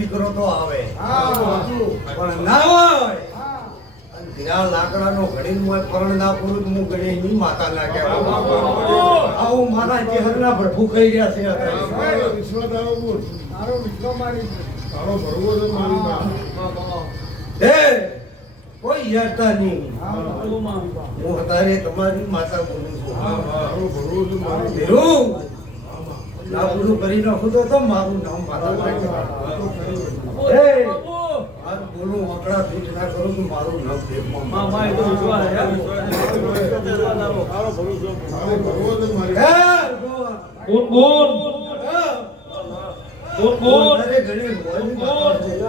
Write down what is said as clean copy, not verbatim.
દીકરો તો આવે પણ ના હોય લાકડાનો ઘડી પરણ ના પૂરું હું ગણી ની માતા ના કહેવાય આવું મારા ચહેરના પ્રભુ કહી ગયા છે કોઈ યાદતા નહીં હું અત્યારે તમારી માતા બોલું છું ના પૂરું કરી નાખું તો મારું નામ માતા બોલું આંકડા ફીટ ના કરું તો મારું નામ